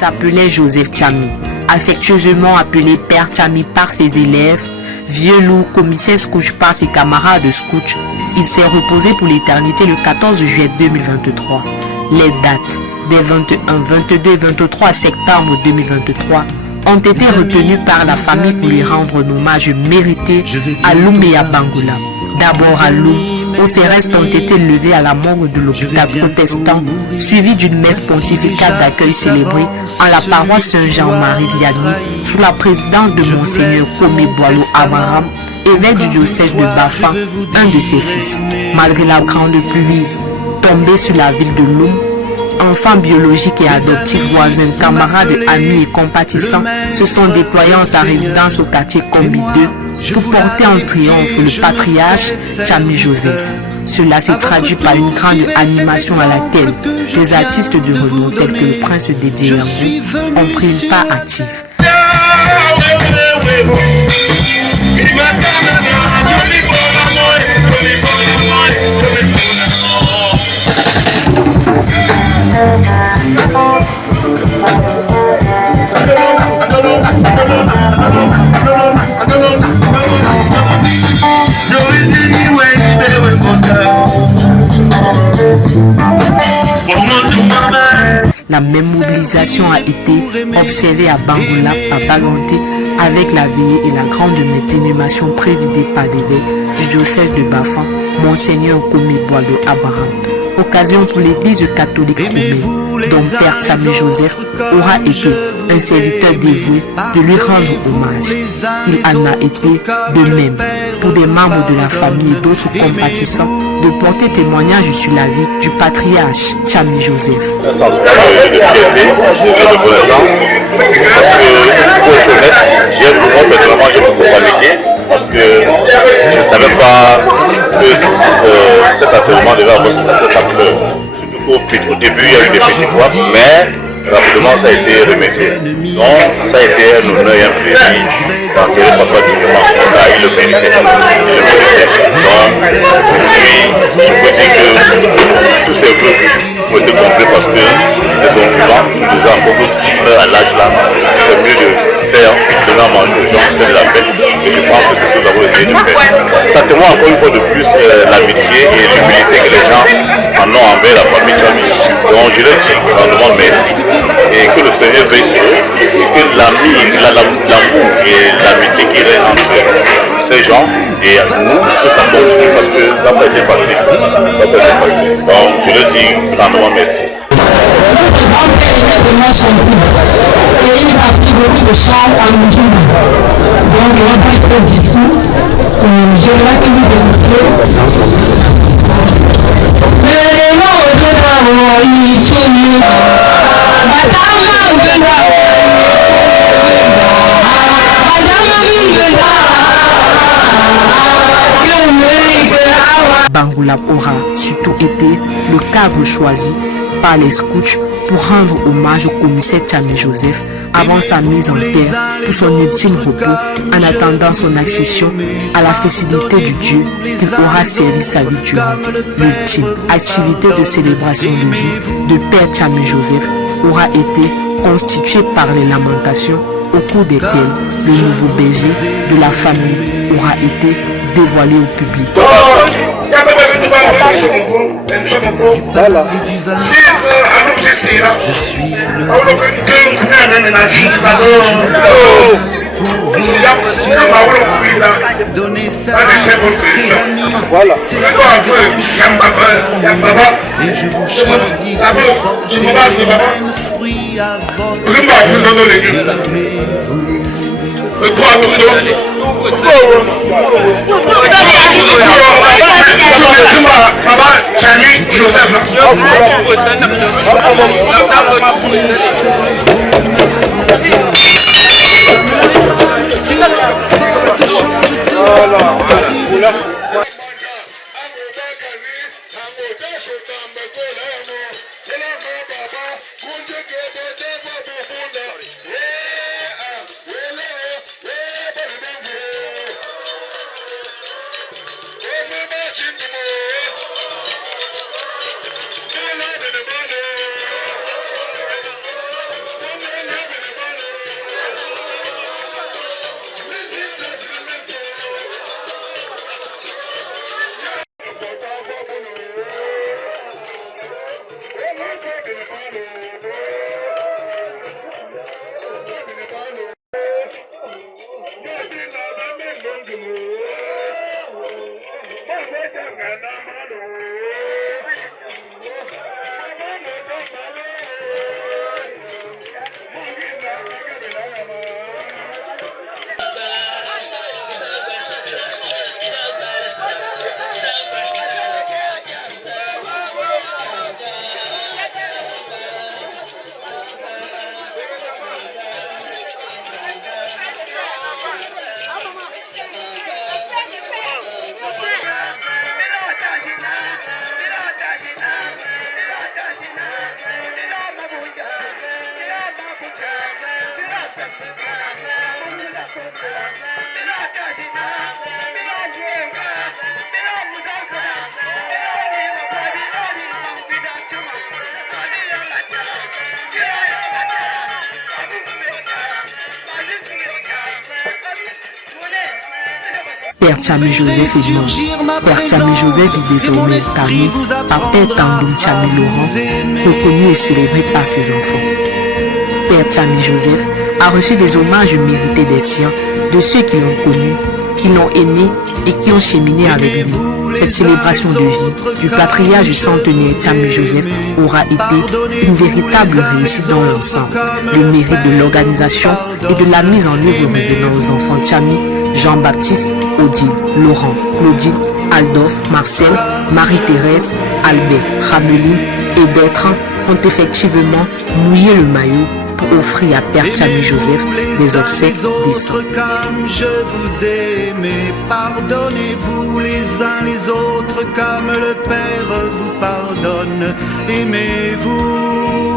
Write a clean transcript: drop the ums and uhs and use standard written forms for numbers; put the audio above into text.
s'appelait Joseph Tchami, affectueusement appelé Père Tchami par ses élèves, vieux loup, commissaire Scouch par ses camarades de Scouch. Il s'est reposé pour l'éternité le 14 juillet 2023. Les dates des 21, 22 et 23 septembre 2023 ont été retenues par la famille pour lui rendre un hommage mérité à Loum et à Bangoula. D'abord à Loum, où ses restes ont été levés à la morgue de l'hôpital protestant, suivi d'une messe pontificale d'accueil célébrée en la paroisse Saint-Jean-Marie Vianney sous la présidence de Monseigneur Komé Boileau Abraham, évêque du diocèse de Bafang, un de ses fils. Malgré la grande pluie tombée sur la ville de Loum, enfants biologiques et adoptifs, voisins, camarades, amis et compatissants se sont déployés en sa résidence au quartier Combi 2 pour porter en triomphe le patriarche Tchami Joseph. Cela s'est traduit par une grande animation à laquelle des artistes de renom tels que le prince Dédé Yangou ont pris une part active. La même mobilisation a été observée à Bangoula, à Baganté, avec la veillée et la grande messe d'inhumation présidée par l'évêque du diocèse de Bafang, Monseigneur Komé Boileau Abraham. Occasion pour l'église catholique roumaine, dont Père Tchami Joseph aura été un serviteur dévoué, de lui rendre hommage. Il en a été de même pour des membres de la famille et d'autres compatissants de porter témoignage sur la vie du patriarche Tchami Joseph. Un sentiment de fierté, de reconnaissance, parce que pour être honnête, moi personnellement j'ai beaucoup paniqué parce que je ne savais pas que cet enterrement devait avoir cette ampleur. Surtout au début il y a eu des petits fois, mais rapidement ça a été remercié. Donc ça a été un honneur et un plaisir d'enterrer papa dignement. On a eu le mérite. Donc aujourd'hui, je peux dire que tous ces vœux ont été complets parce qu'ils sont vivants. Nous disons encore que si à l'âge là, c'est mieux de faire, de donner à manger aux gens, faire de la fête. Et je pense que c'est ce que nous avons essayé de faire. Ça témoigne encore une fois de plus l'amitié et l'humilité que les gens en ont envers la famille Tchami. Donc je leur dis grandement merci et que le Seigneur veille sur eux et que l'amour et l'amitié qu'il y a entre ces gens et nous, que ça continue parce que ça n'a pas été facile. Ça n'a pas été facile. Donc je leur dis grandement merci. Et il a pris beaucoup de charme à nous. Donc il a pris trop d'ici. J'aimerais que vous écoutiez. Bangoula aura surtout été le cadre choisi par les scouts pour rendre hommage au commissaire Tchami Joseph avant sa mise en terre pour son ultime repos en attendant son accession à la facilité du Dieu qu'il aura servi sa vie durant. L'ultime activité de célébration de vie de Père Tchami Joseph aura été constituée par les lamentations au cours desquelles le nouveau berger de la famille aura été dévoilé au public. Donner ça à ses amis. Voilà. Et je vous choisis un fruit à votre Père Tchami Joseph est mort. Père Tchami Joseph vit désormais incarné par Père Tandoum Tchami Laurent, reconnu et célébré par ses enfants. Père Tchami Joseph a reçu des hommages mérités des siens, de ceux qui l'ont connu, qui l'ont aimé et qui ont cheminé avec lui. Cette célébration de vie du patriarche centenaire Tchami Joseph aura été une véritable réussite dans l'ensemble. Le mérite de l'organisation et de la mise en œuvre revenant aux enfants Tchami, Jean-Baptiste, Odile, Laurent, Claudine, Aldolphe, Marcel, Marie-Thérèse, Albert, Rameline et Bertrand ont effectivement mouillé le maillot pour offrir à Père Tchami Joseph des obsèques décentes. Comme je vous aimais, pardonnez-vous les uns les autres comme le Père vous pardonne. Aimez-vous.